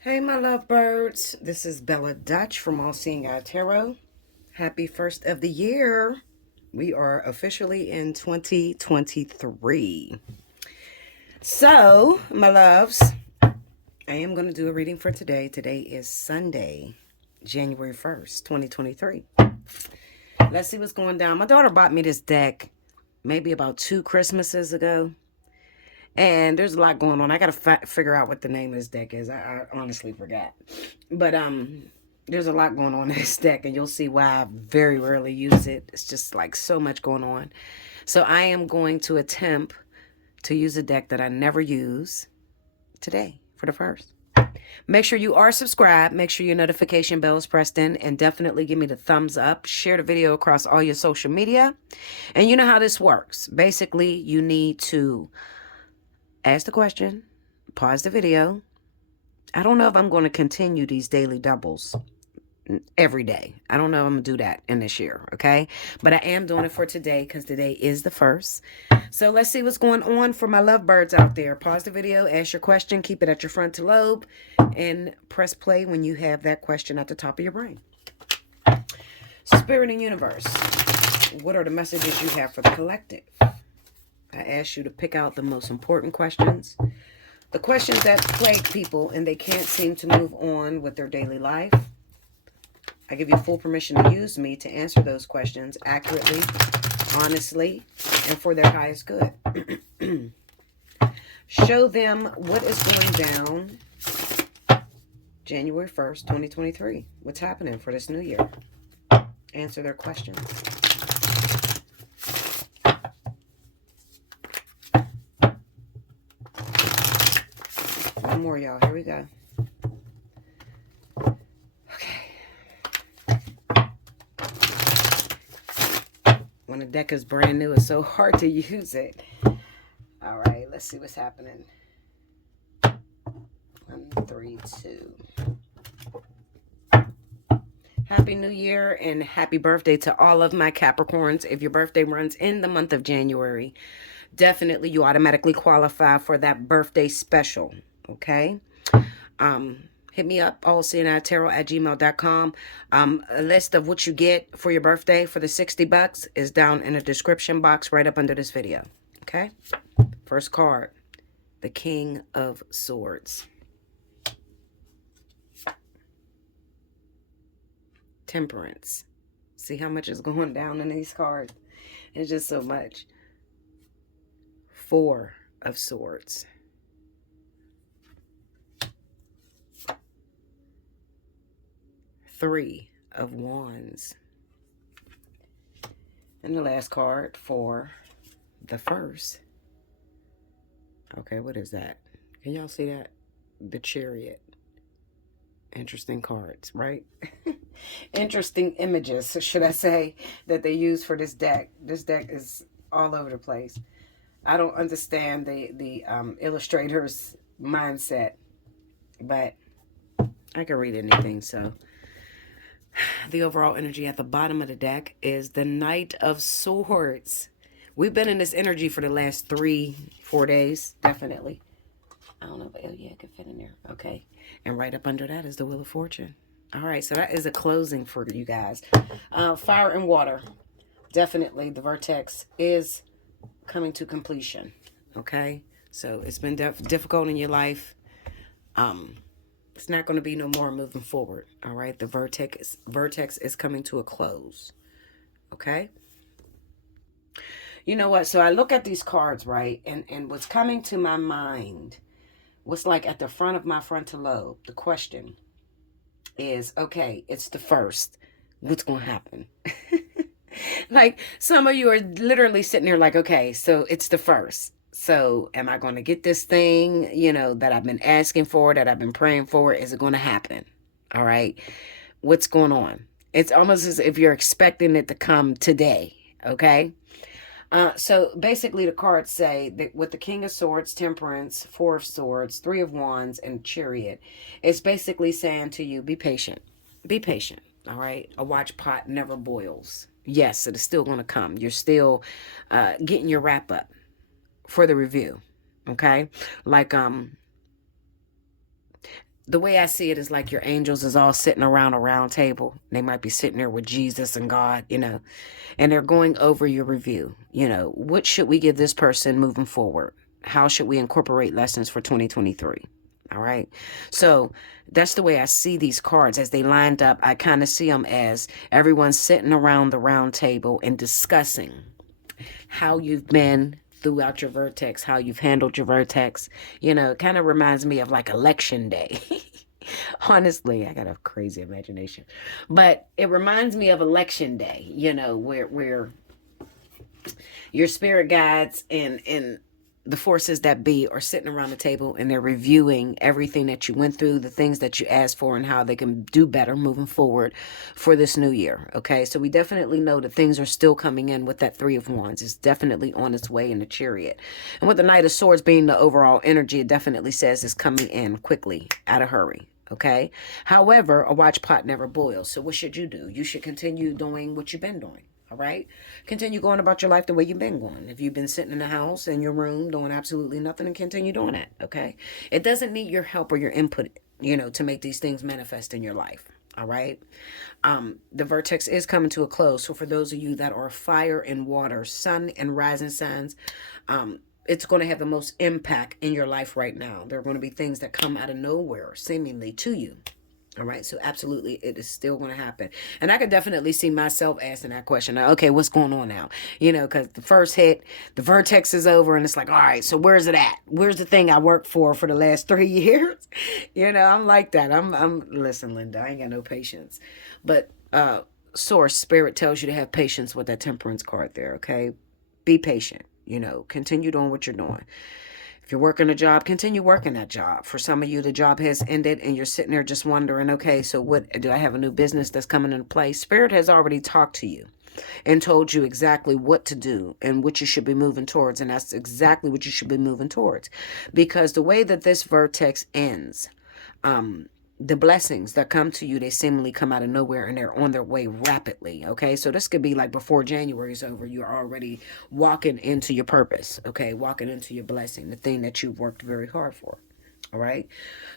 Hey, my lovebirds. This is Bella Dutch from Allseeingeyetarot. Happy first of the year. We are officially in 2023. So, my loves, I am going to do a reading for today. Today is Sunday, January 1st, 2023. Let's see what's going down. My daughter bought me this deck maybe about 2 Christmases ago. And there's a lot going on. I got to figure out what the name of this deck is. I honestly forgot. But there's a lot going on in this deck, and you'll see why I very rarely use it. It's just like so much going on. So I am going to attempt to use a deck that I never use today for the first. Make sure you are subscribed. Make sure your notification bell is pressed in, and definitely give me the thumbs up. Share the video across all your social media. And you know how this works. Basically, you need to ask the question, pause the video. I don't know if I'm going to continue these daily doubles every day. I don't know if I'm going to do that in this year, okay? But I am doing it for today because today is the first. So let's see what's going on for my lovebirds out there. Pause the video, ask your question, keep it at your frontal lobe, and press play when you have that question at the top of your brain. Spirit and universe, what are the messages you have for the collective? I asked you to pick out the most important questions, the questions that plague people and they can't seem to move on with their daily life. I give you full permission to use me to answer those questions accurately, honestly, and for their highest good. Show them what is going down January 1st, 2023. What's happening for this new year? Answer their questions. One more, y'all. Here we go. Okay. When a deck is brand new, it's so hard to use it. All right, let's see what's happening. 1, 3, 2. Happy New Year and happy birthday to all of my Capricorns. If your birthday runs in the month of January, definitely you automatically qualify for that birthday special. Okay. Hit me up, allseeingeyetarot@gmail.com. A list of what you get for your birthday for the $60 is down in the description box right up under this video. Okay. First card, the King of Swords. Temperance. See how much is going down in these cards? It's just so much. 4 of Swords. 3 of Wands. And the last card for the first. Okay, what is that? Can y'all see that? The Chariot. Interesting cards, right? Interesting images, should I say, that they use for this deck. This deck is all over the place. I don't understand the illustrator's mindset, but I can read anything, so... The overall energy at the bottom of the deck is the Knight of Swords. We've been in this energy for the last 3-4 days, definitely. I don't know, but oh yeah, it could fit in there. Okay. And right up under that is the Wheel of Fortune. All right, so that is a closing for you guys. Fire and water. Definitely the vertex is coming to completion. Okay? So it's been difficult in your life. It's not going to be no more moving forward. All right? The vertex is coming to a close. Okay? You know what? So I look at these cards, right? And what's coming to my mind, what's like at the front of my frontal lobe, the question is, okay, it's the first. What's going to happen? Like some of you are literally sitting there like, okay, so it's the first. So am I going to get this thing, you know, that I've been asking for, that I've been praying for? Is it going to happen? All right. What's going on? It's almost as if you're expecting it to come today. Okay. So basically the cards say that with the King of Swords, Temperance, 4 of Swords, 3 of Wands, and Chariot, it's basically saying to you, be patient. Be patient. All right. A watch pot never boils. Yes, it is still going to come. You're still getting your wrap up for the review. Okay. Like, the way I see it is like your angels is all sitting around a round table. They might be sitting there with Jesus and God, and they're going over your review. What should we give this person moving forward? How should we incorporate lessons for 2023? All right. So that's the way I see these cards as they lined up. I kind of see them as everyone sitting around the round table and discussing how you've been throughout your vertex, how you've handled your vertex. It kind of reminds me of like election day. Honestly, I got a crazy imagination. But it reminds me of election day, where your spirit guides and the forces that be are sitting around the table and they're reviewing everything that you went through, the things that you asked for, and how they can do better moving forward for this new year. Okay, so we definitely know that things are still coming in with that Three of Wands. It's definitely on its way in the Chariot. And with the Knight of Swords being the overall energy, it definitely says it's coming in quickly, at a hurry. Okay, however, a watch pot never boils. So what should you do? You should continue doing what you've been doing. All right. Continue going about your life the way you've been going. If you've been sitting in the house, in your room, doing absolutely nothing, and continue doing that. Okay. It doesn't need your help or your input, to make these things manifest in your life. All right. The vertex is coming to a close. So for those of you that are fire and water, sun and rising signs, it's going to have the most impact in your life right now. There are going to be things that come out of nowhere, seemingly to you. All right. So absolutely, it is still going to happen. And I could definitely see myself asking that question. Okay, what's going on now? Because the first hit, the vertex is over and it's like, all right, so where's it at? Where's the thing I worked for the last 3 years? I'm like that. Listen, Linda, I ain't got no patience. But source, spirit tells you to have patience with that temperance card there. Okay. Be patient, continue doing what you're doing. If you're working a job, continue working that job. For some of you, the job has ended and you're sitting there just wondering, okay, so what do I have a new business that's coming into place? Spirit has already talked to you and told you exactly what to do and what you should be moving towards. And that's exactly what you should be moving towards. Because the way that this vertex ends, the blessings that come to you, they seemingly come out of nowhere and they're on their way rapidly. Okay. So this could be like before January is over, you're already walking into your purpose. Okay. Walking into your blessing, the thing that you've worked very hard for. All right.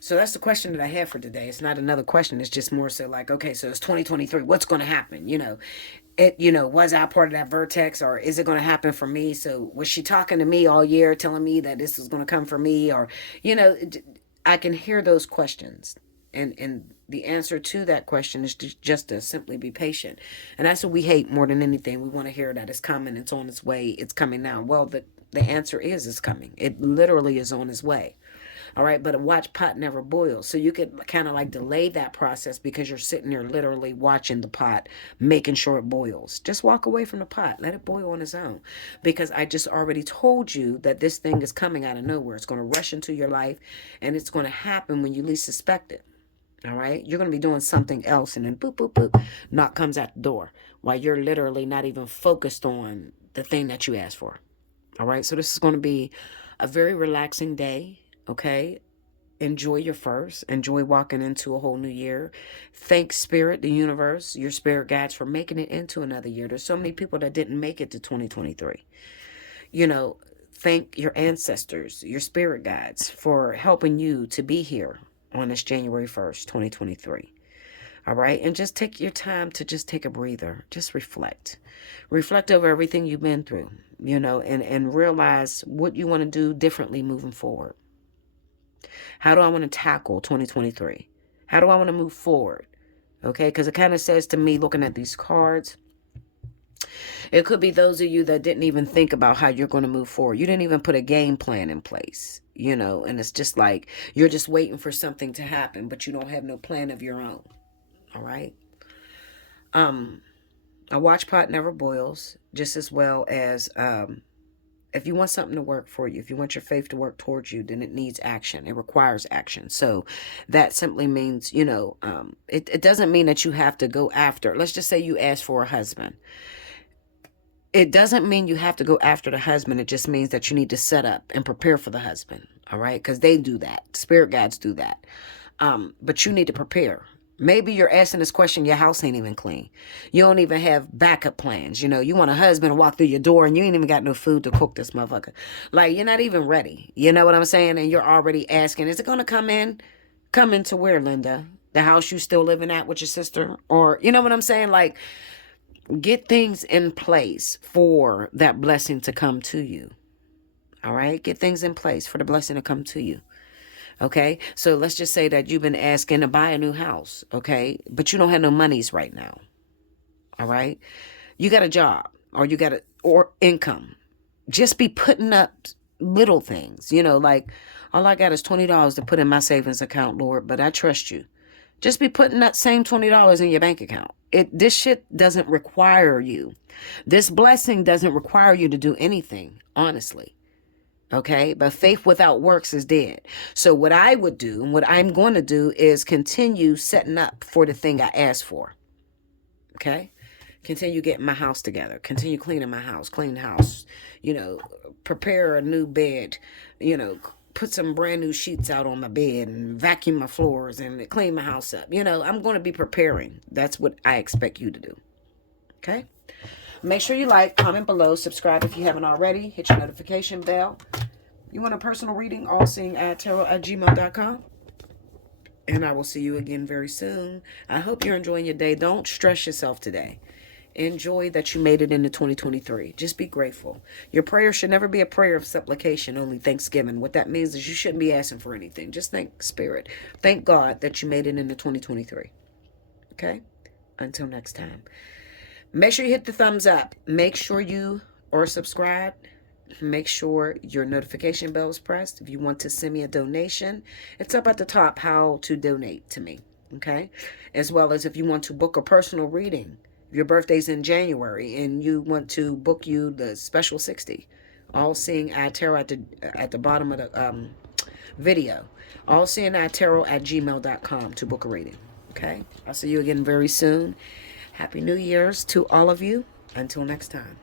So that's the question that I have for today. It's not another question. It's just more so like, okay, so it's 2023. What's going to happen? Was I part of that vertex, or is it going to happen for me? So was she talking to me all year telling me that this was going to come for me? Or, I can hear those questions. And the answer to that question is just to simply be patient. And that's what we hate more than anything. We want to hear that it's coming, it's on its way, it's coming now. Well, the answer is it's coming. It literally is on its way. All right. But a watch pot never boils. So you could kind of like delay that process because you're sitting there literally watching the pot, making sure it boils. Just walk away from the pot. Let it boil on its own. Because I just already told you that this thing is coming out of nowhere. It's going to rush into your life and it's going to happen when you least suspect it. All right. You're going to be doing something else and then boop, boop, boop, knock comes out the door while you're literally not even focused on the thing that you asked for. All right. So this is going to be a very relaxing day. Okay. Enjoy your first. Enjoy walking into a whole new year. Thank Spirit, the universe, your spirit guides for making it into another year. There's so many people that didn't make it to 2023. Thank your ancestors, your spirit guides for helping you to be here on this January 1st, 2023. All right. And just take your time to just take a breather. Just reflect. Reflect over everything you've been through, and realize what you want to do differently moving forward. How do I want to tackle 2023? How do I want to move forward? Okay. Because it kind of says to me, looking at these cards, it could be those of you that didn't even think about how you're going to move forward. You didn't even put a game plan in place, and it's just like you're just waiting for something to happen, but you don't have no plan of your own. All right. A watch pot never boils, just as well as if you want something to work for you, if you want your faith to work towards you, then it needs action. It requires action. So that simply means, it doesn't mean that you have to go after. Let's just say you ask for a husband. It doesn't mean you have to go after the husband. It just means that you need to set up and prepare for the husband. All right. Because they do that. Spirit guides do that. But you need to prepare. Maybe you're asking this question, your house ain't even clean. You don't even have backup plans. You want a husband to walk through your door and you ain't even got no food to cook this motherfucker. Like, you're not even ready. You know what I'm saying? And you're already asking, is it going to come in? Coming to where, Linda? The house you still living at with your sister? Or, you know what I'm saying? Like, get things in place for that blessing to come to you. All right? Get things in place for the blessing to come to you. Okay? So let's just say that you've been asking to buy a new house. Okay? But you don't have no monies right now. All right? You got a job or you got or income. Just be putting up little things, you know, like all I got is $20 to put in my savings account, Lord, but I trust you. Just be putting that same $20 in your bank account. This shit doesn't require you. This blessing doesn't require you to do anything, honestly. Okay? But faith without works is dead. So what I would do and what I'm going to do is continue setting up for the thing I asked for. Okay? Continue getting my house together. Continue cleaning my house. Clean the house. You know, prepare a new bed. You know, put some brand new sheets out on my bed and vacuum my floors and clean my house up. You know, I'm going to be preparing. That's what I expect you to do. Okay? Make sure you like, comment below, subscribe if you haven't already. Hit your notification bell. You want a personal reading? Allseeingeyetarot@gmail.com. And I will see you again very soon. I hope you're enjoying your day. Don't stress yourself today. Enjoy that you made it into 2023. Just be grateful. Your prayer should never be a prayer of supplication, only thanksgiving. What that means is you shouldn't be asking for anything. Just thank Spirit. Thank God that you made it into 2023. Okay? Until next time. Make sure you hit the thumbs up. Make sure you are subscribed. Make sure your notification bell is pressed. If you want to send me a donation, it's up at the top how to donate to me. Okay? As well as if you want to book a personal reading. If your birthday's in January and you want to book you the special 60. Allseeingeyetarot at the bottom of the video. Allseeingeyetarot@gmail.com to book a reading. Okay? I'll see you again very soon. Happy New Year's to all of you. Until next time.